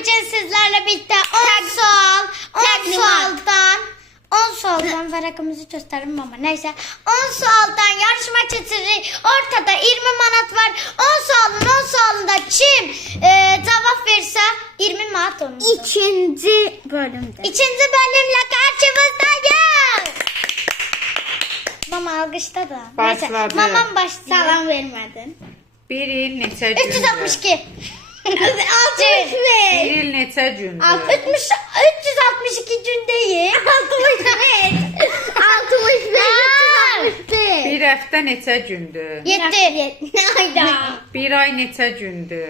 bugün sizlerle birlikte 10 sual, 10 sualdan vərəqimizi göstərim ama neyse 10 sualdan yarışma keçirik. Ortada 20 manat var. 10 sualında kim cevap versə 20 manat onun. İkinci bölümde. İkinci bölümle karşımızdayız. Mama alkışta da. Neyse, Başladı. mamam başlayır. Salam vermedin. Bir il neçə gündür? 362. 65. Bir il neçə gündür? 362 gün değil. 65. Bir həftə neçə gündür? 7. Ayda. Bir ay neçə gündür?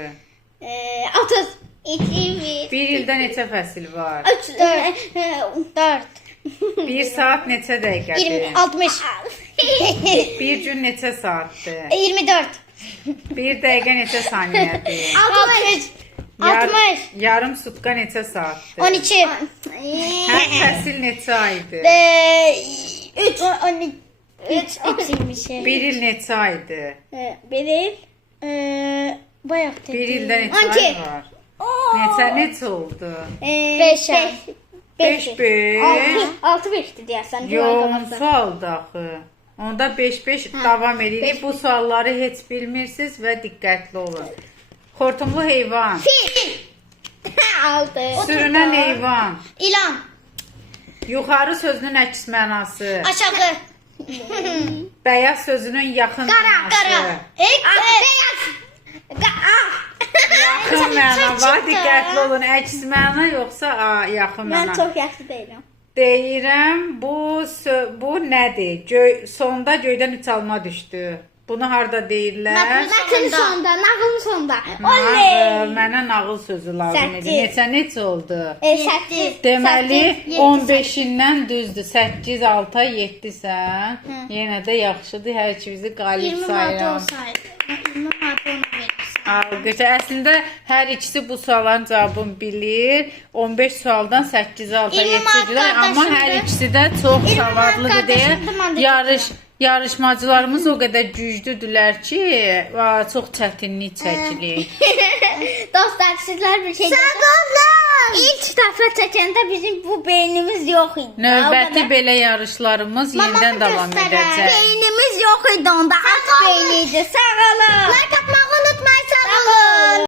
30. 2. Bir ildə neçə fəsil var? 4. Bir saat neçə 20. dəqiqədir? 60. Bir gün neçə saatdır? 24. Bir dəqiqə neçə saniyədir? 60. 60. Yarım sutka neçə saatdır? 12. Hər fəsil neçə aydır? 3. 12. 3. Bir il neçə aydır? Bir il. Bayaq dedi. Bir ildə neçə 12. ay var? Neçə oldu? 5. 5 5. 6 5'ti deyəsən. Yox, sualdır axı. Onda 5-5 davam edirik. Bu sualları heç bilmirsiniz və diqqətli olun. Xortumlu heyvan, 6. sürünən heyvan, İlan. yuxarı sözünün əks mənası, Aşağı. bəyaz sözünün yaxın mənası. Qara. Yaxın məna var, diqqətli olun. Əks məna yoxsa yaxın Mən məna. çox yaxşı deyirəm. Deyirəm, bu nədir? Sonda göydən üç alma düşdü. Bunu harda deyirlər? Mətn sonda, nağılın sonda. Nağıl, Oley. mənə nağıl sözü lazım idi. Səkkiz. Neçə oldu? 8. Deməli 15-dən düzdür. 8 6 7 sən. Yenə də yaxşıdır. Hər ikimizi qalib 20 manat sayıram. olsaydı. 20 manat ona verirsən. Alqış. Əslində hər ikisi bu sualların cavabını bilir. 15 sualdan 8 6 20 7 manat bilər, amma hər qardaşımdır. ikisi də çox 20 manat savadlıdır deyə qardaşımdır, mən də yarışmacılarımız o qədər güclüdülər ki, çox çətinlik çəkilir. Dostlar sizler bir şey İlk dəfə çəkəndə bizim bu beynimiz yox idi. Növbəti belə yarışlarımız yenidən davam göstərər. edəcək. Beynimiz yox idi onda. Aç beyni idi. Sağ olun. Like atmağı unutmayın. Sağ olun.